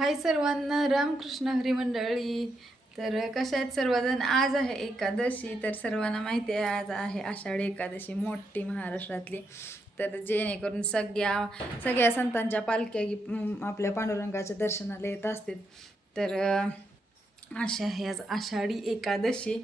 हाय सर्वांना रामकृष्ण हरी मंडळी तर कशा आहेत सर्वजण? आज आहे एकादशी तर सर्वांना माहिती आहे आज आहे आषाढी एकादशी मोठी महाराष्ट्रातली. तर जेणेकरून सगळ्या सगळ्या संतांच्या पालख्या आपल्या पांडुरंगाच्या दर्शनाला येत असतील. तर अशी आहे आज आषाढी एकादशी.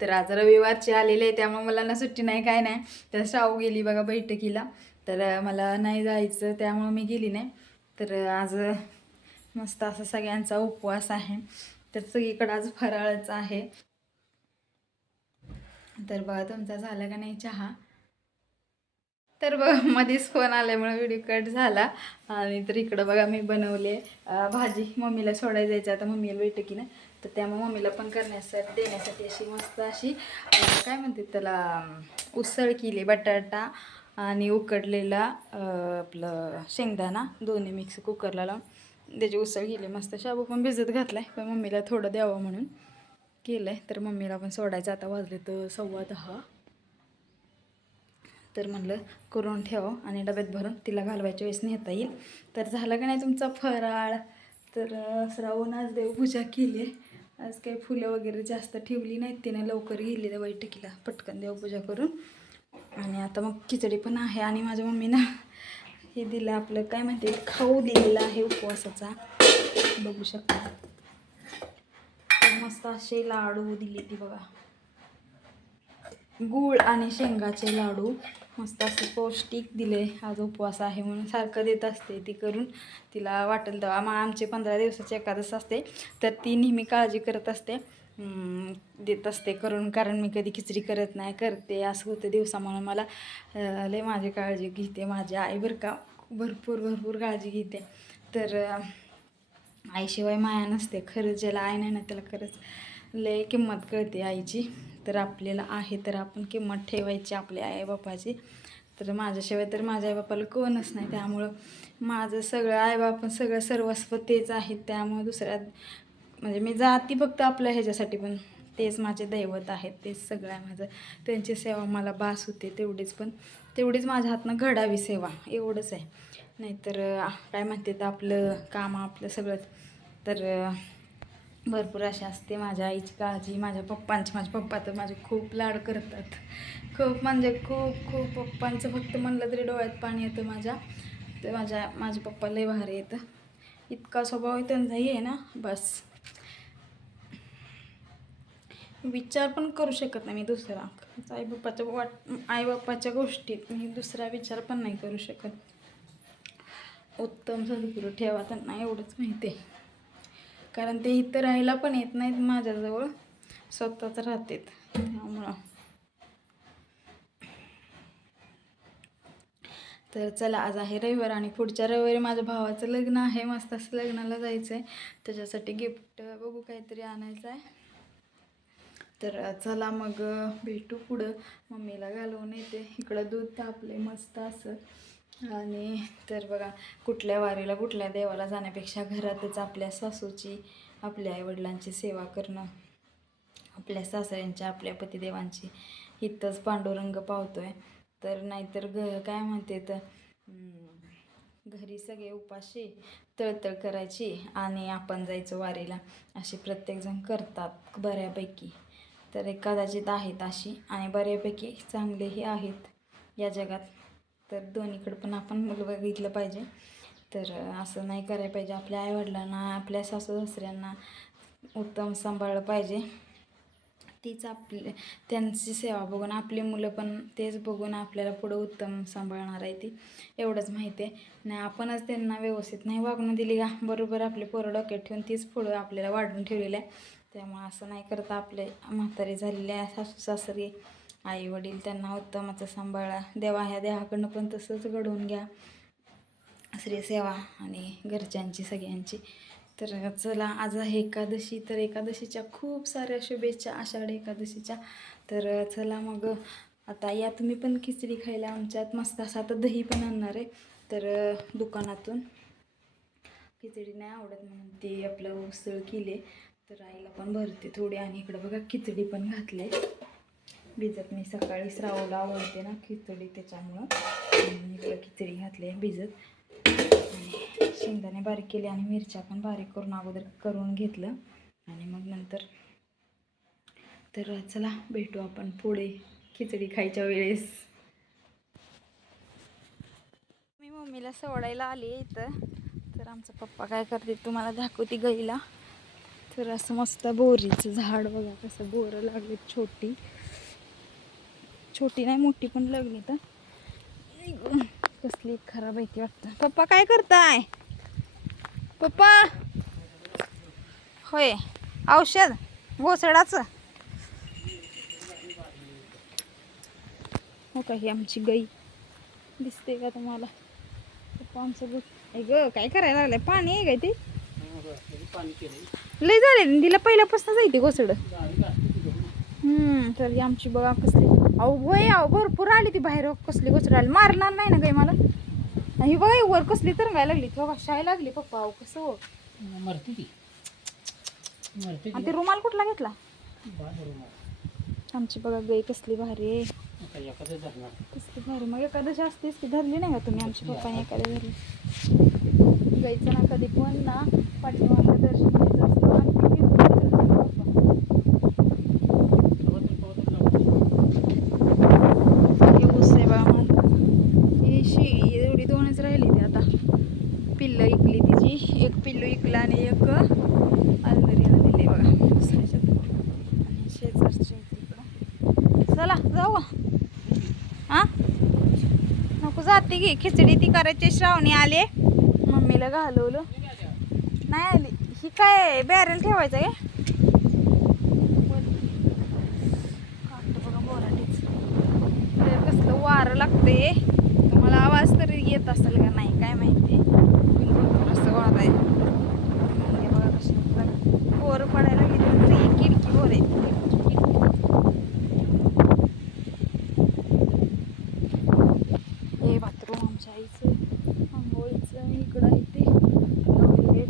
तर आज रविवारची आलेली आहे त्यामुळे मला ना सुट्टी नाही काय नाही. तर शाहू गेली बघा बैठकीला. तर मला नाही जायचं त्यामुळं मी गेली नाही. तर आज मस्त असा सगळ्यांचा उपवास आहे. तर सगळीकडं आज फराळच आहे. तर बघा तुमचा झाला का नाही चहा? तर बघा मध्येच फोन आल्यामुळे व्हिडिओ कट झाला. आणि तर इकडं बघा मी बनवले भाजी. मम्मीला सोडायला जायचं आता मम्मीला बैठकीनं तर त्यामुळे मम्मीला पण करण्यासाठी देण्यासाठी अशी मस्त अशी काय म्हणते त्याला उसळ केली बटाटा आणि उकडलेला आपलं शेंगदाणा. दोन्ही मिक्स कुकरला लावून. त्याची उसळ केली मस्त शाबू पण भिजत आहे पण मम्मीला थोडं द्यावं म्हणून. केलं आहे तर मम्मीला पण सोडायचं. आता वाजले तर सव्वा दहा. तर म्हणलं करून ठेवा आणि डब्यात भरून तिला घालवायच्या वेळेस नेता येईल. तर झालं का नाही तुमचा फराळ? तर श्रावण आज देवपूजा केली आहे. आज काही फुलं वगैरे जास्त ठेवली नाहीत. तिने लवकर गेली त्या बैठकीला पटकन देवपूजा करून. आणि आता मग खिचडी पण आहे आणि माझ्या मम्मीनं हे दिलं आपलं काय म्हणते खाऊ दिलेला आहे उपवासाचा. बघू शकता. मस्त असे लाडू दिले ती बघा. गूळ आणि शेंगाचे लाडू. मस्त असे पौष्टिक दिले आज उपवास आहे म्हणून सारखं देत असते ती करून. तिला वाटेल तेव्हा. मग आमचे पंधरा दिवसाची एकादश असते तर ती नेहमी काळजी करत असते. देत असते करून कारण मी कधी खिचडी करत नाही करते. असं होतं दिवसा म्हणून मला लय माझी काळजी घेते. माझी आई बरं का भरपूर भरपूर काळजी घेते. तर आईशिवाय माया नसते. खरंच ज्याला आई नाही ना त्याला खरंच लय किंमत कळते आईची. तर आपल्याला आहे तर आपण किंमत ठेवायची आपल्या आईबापाची. तर माझ्याशिवाय तर माझ्या आईबापाला कोणच नाही. त्यामुळं माझं सगळं आईबाप सगळं सर्वस्व तेच आहेत त्यामुळं दुसऱ्या म्हणजे मी जाती फक्त आपल्या ह्याच्यासाठी पण तेच माझे दैवत आहेत तेच सगळं आहे माझं. त्यांची सेवा मला बास होते तेवढीच पण तेवढीच माझ्या हातनं घडावी सेवा एवढंच आहे. नाहीतर काय म्हणते तर आपलं काम आपलं सगळं. तर भरपूर अशी असते माझ्या आईची काळजी माझ्या पप्पांची. माझ्या पप्पा तर माझे खूप लाड करतात. खूप म्हणजे खूप खूप पप्पांचं फक्त म्हणलं तरी डोळ्यात पाणी येतं माझ्या. तर माझ्या माझे पप्पा लय भारी येतं इतका स्वभाव त्यांचाही आहे ना बस. विचार पण करू शकत नाही मी दुसरा. आईबापाच्या वाट आईबापाच्या गोष्टीत मी दुसरा विचार पण नाही करू शकत. उत्तम सद्गुरू ठेवा त्यांना एवढंच माहिती आहे. कारण ते इथं राहायला पण येत नाहीत माझ्याजवळ. स्वतःच राहतात. त्यामुळं. तर चला आज आहे रविवार आणि पुढच्या रविवारी माझ्या भावाचं लग्न आहे. मस्त असं लग्नाला जायचं आहे त्याच्यासाठी गिफ्ट बघू काहीतरी आणायचं आहे तर चला मग भेटू पुढं. मम्मीला घालवून येते. इकडं दूध तापले मस्त असं. आणि तर बघा कुठल्या वारीला कुठल्या देवाला जाण्यापेक्षा घरातच आपल्या सासूची आपल्या आईवडिलांची सेवा करणं आपल्या सासऱ्यांच्या आपल्या पतिदेवांची इथंच पांडुरंग पावतो आहे तर नाहीतर घ काय म्हणते तर घरी सगळे उपाशी तळतळ करायची आणि आपण जायचो वारीला. असे प्रत्येकजण करतात बऱ्यापैकी. तर एक कदाचित आहेत अशी आणि बऱ्यापैकी चांगलेही आहेत या जगात. तर दोन्हीकडं पण आपण मुलं बघितलं पाहिजे. तर असं नाही करायला पाहिजे. आपल्या आईवडिलांना आपल्या सासू सासऱ्यांना उत्तम सांभाळलं पाहिजे. तीच आपली त्यांची सेवा बघून आपली मुलं पण तेच बघून आपल्याला पुढं उत्तम सांभाळणार आहे ती. एवढंच माहिती आहे. नाही आपणच त्यांना व्यवस्थित नाही वागणूक दिली का? बरोबर आपले पोरं डोक्यात ठेवून तीच पुढं आपल्याला वाढून ठेवलेलं आहे. त्यामुळं असं नाही करता आपले म्हातारे झालेले आहे सासू सासरे. आई वडील त्यांना उत्तमाचं सांभाळा. देवा ह्या देवाकडनं पण तसंच घडवून घ्या. श्री सेवा आणि घरच्यांची सगळ्यांची. तर चला आज आहे एकादशी तर एकादशीच्या खूप साऱ्या शुभेच्छा आषाढ एकादशीच्या. तर चला मग आता या तुम्ही पण खिचडी खायला आमच्यात मस्त असं आता दही पण आणणार आहे. तर दुकानातून खिचडी नाही आवडत म्हणून ते आपलं उसळ केले. तर आईला पण भरते थोडी आणि इकडं बघा खिचडी पण घातले भिजत मी सकाळी श्रावला आवडते ना खिचडी त्याच्यामुळं. इकडं खिचडी घातली भिजत. आणि शेंगदाणे बारीक केले आणि मिरच्या पण बारीक करून अगोदर करून घेतलं. आणि मग नंतर तर चला भेटू आपण पुढे खिचडी खायच्या वेळेस. मी मम्मीला सोडायला आली इथं. तर आमचा पप्पा काय करते तुम्हाला दाखवते गाईला तर असं मस्त बोरीचं झाड बघा कसं बोरं लागली छोटी. छोटी नाही मोठी पण लागली तर. कसली खराब आहे ती वाटतं. पप्पा काय करताय? पप्पा! होय औषध घोसडाचं. हो का ही आमची गाई दिसते का तुम्हाला? पप्पा आमचं बघ. ग काय करायला लागलंय? पाणी आहे काय ते? लय झाले. तिला पहिल्यापासूनच आहे ते घोसड. हम्म तर आमची बघा कसली. अहो वय अहो भरपूर आली ती बाहेर. कसली घोसड आली. मारणार नाही ना काही मला. ही बघा वर कसली तरंगायला लागली. ती बघा शाय लागली पप्पा. अहो कसं हो? मरते ती. मरते आणि ते. रुमाल कुठला घेतला? आमची बघा गाई कसली भारी कसली भारी. मग एखादं असतेच की धरली नाही का तुम्ही? आमच्या पप्पाने एखाद्या धरली. गाईचं ना कधी पण ना पाठीमागं दर्शन घ्यायचं असतं आणि ते घेऊन जायचं पप्पा. हे ऊस आहे बा मला ही शी एवढी दोनच राहिली ती आता पिल्लं इकली तिची एक पिल्लू इकलं आणि एक बघा. दुसऱ्याच्या आणि शेजारच्या तिकडं चला जाऊ हां हा? नको जाते की खिचडी ती करायची श्रावणी आले. मम्मीला घालवलं. नाही आली. ही काय बॅरल ठेवायचं आहे? बघा बोराटीच कसलं वारं लागते तुम्हाला आवाज तरी येत असेल का नाही? काय माहिती असं वार आहे हे बघा कशी बोर पडायला गेली तर ही किडकी आहे हे बाथरूम आमच्या आईचं आंघोळीचं इकडं आहे ते लावलेले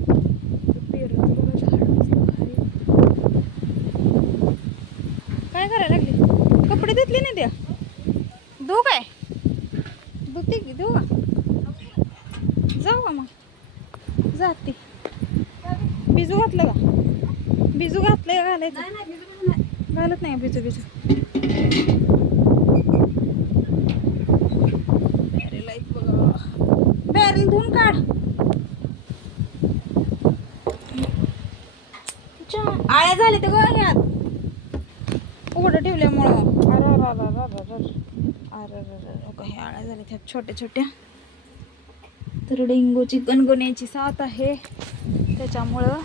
पेरूचं झाड मस्त काय करायला लागली? कपडे धुतले नाही द्या धुऊ काय? धुते की धुऊ का जाऊ का मग? जाते. भिजू घातलं का? भिजू घातलंय घालायचं घालत नाही भिजू भिजू बॅरल धुवून काढ. आळ्या झाले ते गोळ्यात उघडं ठेवल्यामुळं. अरे अरे अरे आळ्या झाल्या त्या छोट्या छोट्या. तर डेंगूची गणगण्याची साथ आहे. त्याच्यामुळं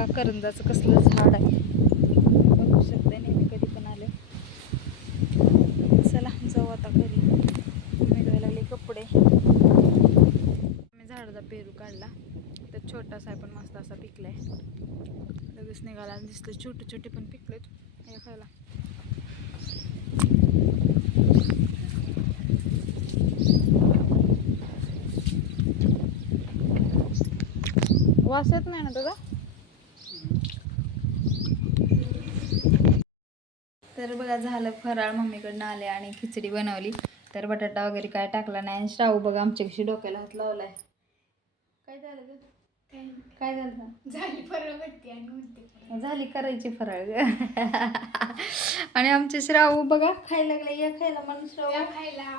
बघा करंजाचं कसलं झाड आहे. बघू शकते नेहमी कधी पण आले. चला जाऊ आता घरी. मी धुवायला लागले कपडे. मी झाडाचा पेरू काढला. तर छोटासा आहे पण मस्त असा पिकलाय. लगेच निघाला आणि दिसतं छोटे छोटे पण पिकलेत. हे खायला. वास येत नाही ना तुझा? तर बघा झालं फराळ मम्मीकडनं आले आणि खिचडी बनवली. तर बटाटा वगैरे काय टाकला नाही आणि श्रावू बघा आमच्या कशी डोक्याला हात लावलाय. काय झालं ग? काय झालं झाली परवडते आणि झाली करायची फराळ आणि आमचे श्रावू बघा खायला लागले या खायला म्हणून श्रावू या खायला.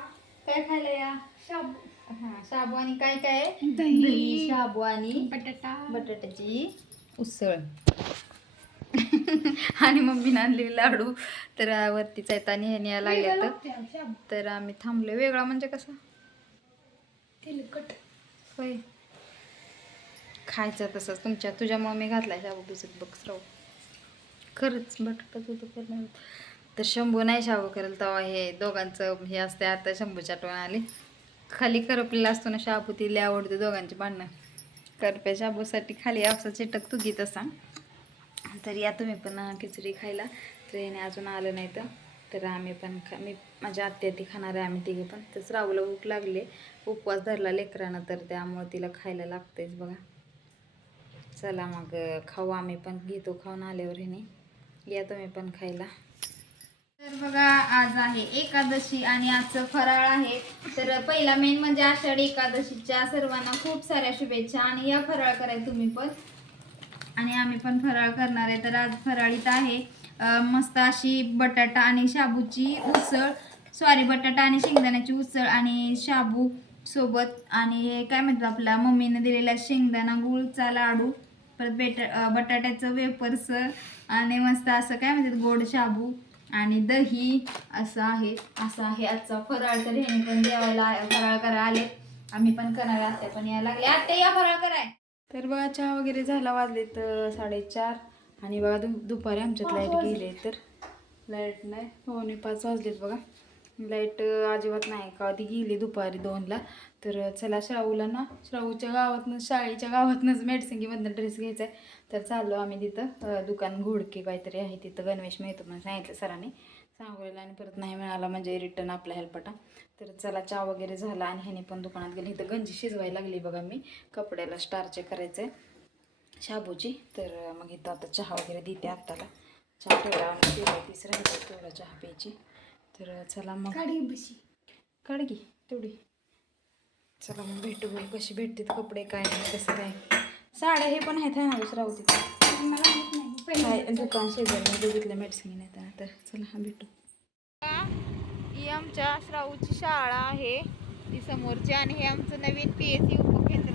काय खायला या? शाबू. हा शाबू आणि काय काय. दही शाबू आणि बटाटा. बटाट्याची उसळ. आणि मम्मीने आणलेले लाडू. तर वरतीच आहेत आणि ह्याने यायला लागले तर हा आम्ही थांबलो वेगळा म्हणजे कसं? तेलकट. होय. खायचं तसंच. तुमच्या तुझ्यामुळे मी घातलाय शाबू भिजत. बघ श्राव. खरंच बटाटाच होतं करणार तर शंभू नाही शाबू करेल तेव्हा हे दोघांचं हे असते आता शंभूच्या आठवण आली. खाली करपलेला असतो ना शाबू तिला आवडते दोघांची भांडणं. करप्या शाबूसाठी खाली असा चिटक तू घेत असा तर या तुम्ही पण खिचडी खायला. तर याने अजून आलं नाही तर. तर आम्ही पण खा मी माझ्या आत्या ती खाणार आहे आम्ही तिघे पण. तर राहूला भूक लागले. उपवास धरला लेकरानं तर त्यामुळं तिला खायला लागतेच बघा. चला मग खाऊ आम्ही पण. घेतो खाऊन आल्यावर हिने या तुम्ही पण खायला. तर बघा आज आहे एकादशी आणि आजचं फराळ आहे. तर पहिला मेन म्हणजे आषाढी एकादशीच्या सर्वांना खूप साऱ्या शुभेच्छा आणि या फराळ कराय तुम्ही पण आणि आम्ही पण फराळ करणार आहे. तर आज फराळीत आहे मस्त अशी बटाटा आणि शाबूची उसळ. सॉरी बटाटा आणि शेंगदाण्याची उसळ आणि शाबू सोबत. आणि हे काय म्हणतात आपला मम्मीने दिलेला शेंगदाणा गुळचा लाडू. परत बेट बटाट्याचं वेपर्स आणि मस्त असं काय म्हणतात गोड शाबू आणि दही. असं आहे. असं आहे आजचा फराळ. तर ह्याने पण जेवायला फराळ करायला आले आम्ही पण करायला आत्या पण यायला लागले. आत्या या फराळ कराय. तर बघा चहा वगैरे झाला वाजले तर साडेचार. आणि बघा दु दुपारी आमच्यात लाइट गेले तर. लाइट नाही पावणे पाच वाजलेत बघा. लाइट अजिबात नाही कधी गेली दुपारी दोनला. तर चला श्राऊला ना श्राऊच्या गावातनं शाळेच्या गावातनंच मेडसिंगीमधनं ड्रेस घ्यायचा आहे तर चाललो आम्ही तिथं दुकान घोडके काहीतरी आहे तिथं गणवेश मिळतो म्हणून सांगितलं सरांनी. सांगोलीला आणि परत नाही मिळाला म्हणजे रिटर्न आपला हेल्पटा. तर चला चहा वगैरे झाला आणि ह्याने पण दुकानात गेले. इथं गंजी शिजवायला लागली बघा मी. कपड्याला स्टारचे करायचे शाबूची. तर मग इथं आता चहा वगैरे देते आत्ताला. चहा ठेवला तेवढा तीस राहिला तेवढा चहा प्यायची. तर चला मग. गाडी बशी. काढ की तेवढी. चला मग भेटू कशी भेटतात कपडे काय नाही कसं काय. साड्या हे पण आहेत ना दुसरा होती मला माहीत नाही. काय पहिले दुकान शेजारी मी बघितलं मेडिसिन येताना तर. चला भेटू. ही आमच्या श्राऊची शाळा आहे. ती समोरची आणि हे आमचं नवीन पी एस सी उपकेंद्र